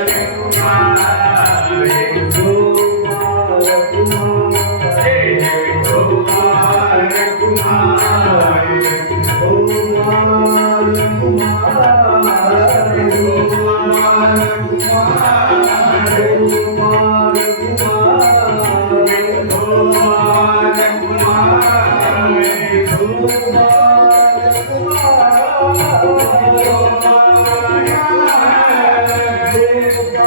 Oh, my God. Yeah.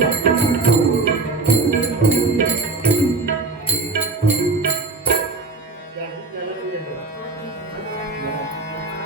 Thank you.